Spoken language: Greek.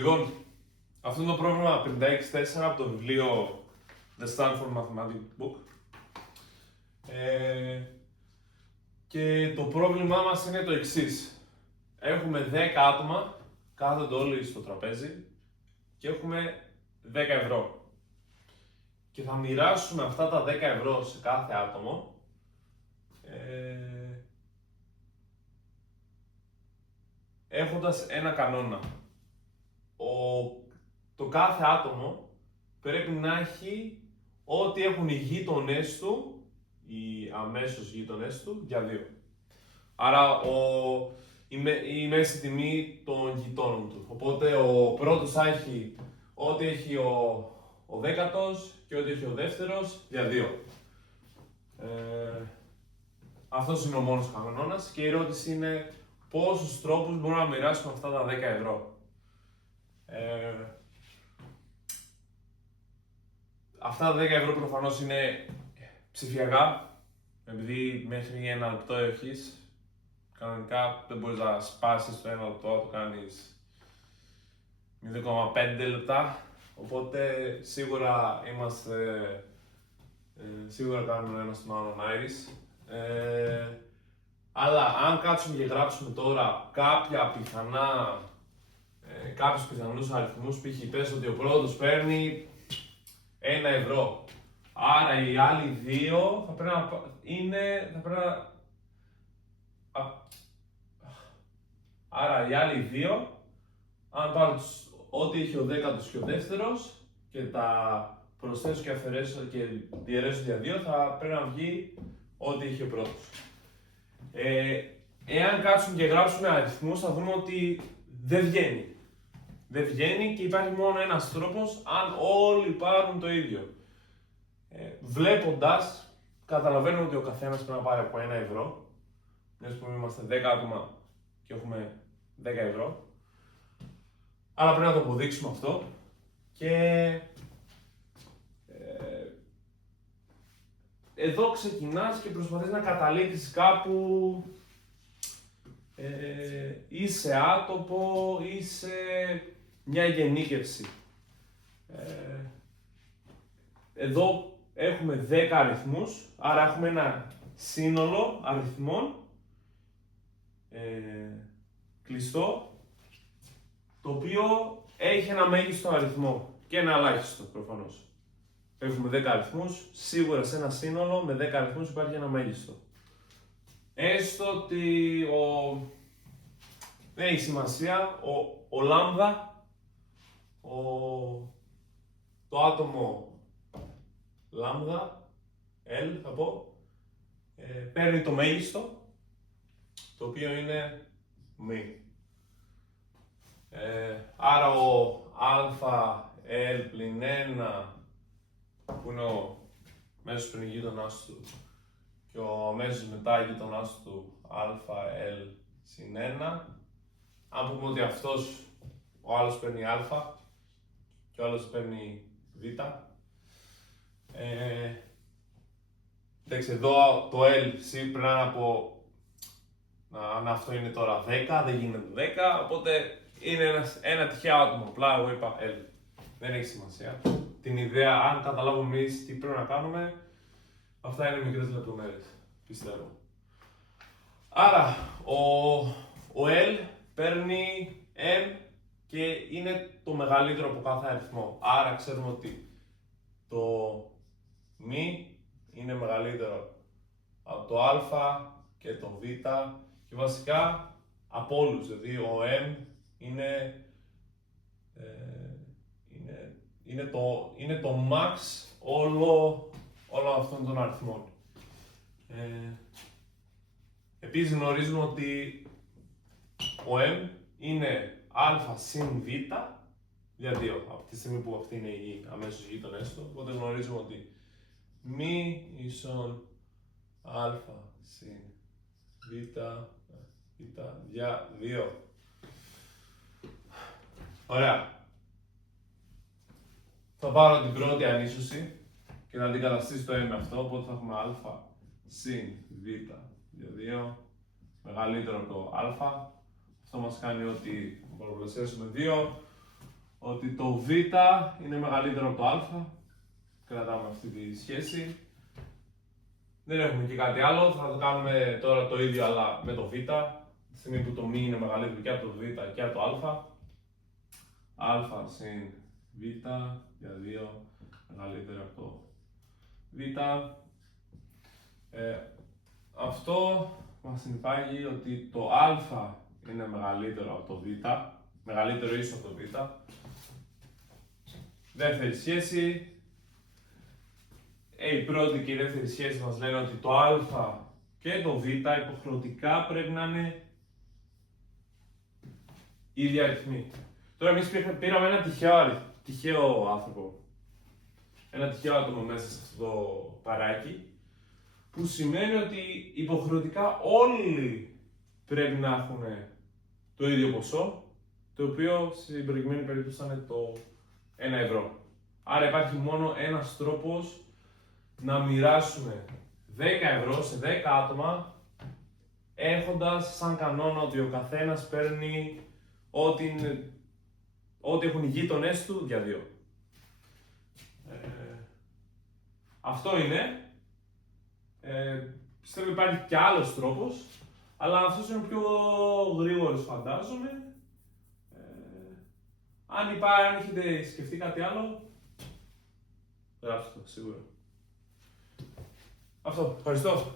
Λοιπόν, αυτό είναι το πρόβλημα 56-4 από το βιβλίο The Stanford Mathematics Book. Και το πρόβλημά μας είναι το εξής. Έχουμε 10 άτομα, κάθονται όλοι στο τραπέζι και έχουμε 10 ευρώ. Και θα μοιράσουμε αυτά τα 10 ευρώ σε κάθε άτομο έχοντας ένα κανόνα. Το κάθε άτομο πρέπει να έχει ό,τι έχουν οι γείτονές του, οι αμέσως γείτονές του, για 2. Άρα η μέση τιμή των γειτόνων του. Οπότε ο πρώτος θα έχει ό,τι έχει ο δέκατος και ό,τι έχει ο δεύτερος για 2. Αυτός είναι ο μόνος κανόνας και η ερώτηση είναι πόσους τρόπους μπορούμε να μοιράσουμε αυτά τα 10 ευρώ. Αυτά τα 10 ευρώ προφανώς είναι ψηφιακά, επειδή μέχρι 1 λεπτό έχεις. Κανονικά δεν μπορείς να σπάσεις το 1 λεπτό, να το κάνεις 0,5 λεπτά. Οπότε σίγουρα κάνουμε ένα στον άλλον Iris. Αλλά αν κάτσουμε και γράψουμε τώρα κάποιους πιθανούς αριθμούς, π.χ. πες ότι ο πρώτος παίρνει 1 ευρώ. Άρα οι άλλοι δύο θα πρέπει Άρα οι άλλοι δύο, αν πάρω ό,τι έχει ο δέκατος και ο δεύτερος και τα προσθέσω και αφαιρέσω και διαιρέσω για 2, θα πρέπει να βγει ό,τι έχει ο πρώτος. Εάν κάτσουμε και γράψουμε αριθμούς, θα δούμε ότι δεν βγαίνει. Δεν βγαίνει και υπάρχει μόνο ένας τρόπος αν όλοι πάρουν το ίδιο. Βλέποντας, καταλαβαίνουμε ότι ο καθένας πρέπει να πάρει από 1 ευρώ. Μιας που είμαστε 10 άτομα και έχουμε 10 ευρώ. Άρα πρέπει να το αποδείξουμε αυτό. Και εδώ ξεκινάς και προσπαθείς να καταλήξεις κάπου ή σε άτομο ή σε μια γενίκευση. Εδώ έχουμε 10 αριθμούς, άρα έχουμε ένα σύνολο αριθμών κλειστό, το οποίο έχει ένα μέγιστο αριθμό και ένα ελάχιστο προφανώς. Έχουμε 10 αριθμούς, σίγουρα σε ένα σύνολο με 10 αριθμούς υπάρχει ένα μέγιστο. Έστω ότι δεν έχει σημασία, ο λάμδα, το άτομο λάμδα, L θα πω, παίρνει το μέγιστο, το οποίο είναι μη. Άρα ο α, L πλην 1, που είναι ο μέσος πριν γείτονας του, και ο μέσος μετά γείτονας του α, L συν 1. Αν πούμε ότι ο άλλος παίρνει α και ο άλλος παίρνει β. Εντάξει, εδώ το L πρέπει να πω, αν αυτό είναι τώρα 10, δεν γίνεται 10, οπότε είναι ένα τυχαίο άτομο, απλά εγώ είπα L. Δεν έχει σημασία. Την ιδέα, αν καταλάβουμε εμείς τι πρέπει να κάνουμε, αυτά είναι μικρές λεπτομέρειες, πιστεύω. Άρα, ο L παίρνει M και είναι το μεγαλύτερο από κάθε αριθμό. Άρα ξέρουμε ότι το μη είναι μεγαλύτερο από το α και το β και βασικά από όλους. Δηλαδή ο M είναι το max όλων αυτών των αριθμών. Επίσης γνωρίζουμε ότι ο M είναι α συν β για 2, από τη στιγμή που αυτή είναι οι αμέσως γείτονές του. Οπότε γνωρίζουμε ότι μη ίσον α συν β για 2. Ωραία. Θα πάρω την πρώτη ανίσωση και θα αντικαταστήσω το m αυτό, οπότε θα έχουμε α συν β για 2 μεγαλύτερο από το α. Αυτό μας κάνει ότι πολλαπλασιάσουμε 2, ότι το Β είναι μεγαλύτερο από το Α. Κρατάμε αυτή τη σχέση. Δεν έχουμε και κάτι άλλο, θα το κάνουμε τώρα το ίδιο αλλά με το Β. Τη στιγμή που το μ είναι μεγαλύτερο και από το Β και από το Α. Α συν Β για 2 μεγαλύτερο από το Β. Αυτό μας συνεπάγει ότι το Α είναι μεγαλύτερο από το Β, μεγαλύτερο ίσο από το Β. Δεύτερη σχέση. Η πρώτη και η δεύτερη σχέση μας λένε ότι το Α και το Β υποχρεωτικά πρέπει να είναι ίδιοι αριθμοί. Τώρα εμείς πήραμε ένα τυχαίο άνθρωπο, ένα τυχαίο άτομο μέσα σε αυτό το παράκι, που σημαίνει ότι υποχρεωτικά όλοι πρέπει να έχουν το ίδιο ποσό, το οποίο στην προηγουμένη περίπτωση θα είναι το 1 ευρώ. Άρα υπάρχει μόνο ένας τρόπος να μοιράσουμε 10 ευρώ σε 10 άτομα, έχοντας σαν κανόνα ότι ο καθένας παίρνει ό,τι έχουν οι γείτονές του για 2. Αυτό είναι. Πιστεύω υπάρχει και άλλος τρόπος, αλλά αυτός είναι ο πιο γρήγορος φαντάζομαι. Αν έχετε σκεφτεί κάτι άλλο, γράψτε το σίγουρα. Αυτό, ευχαριστώ.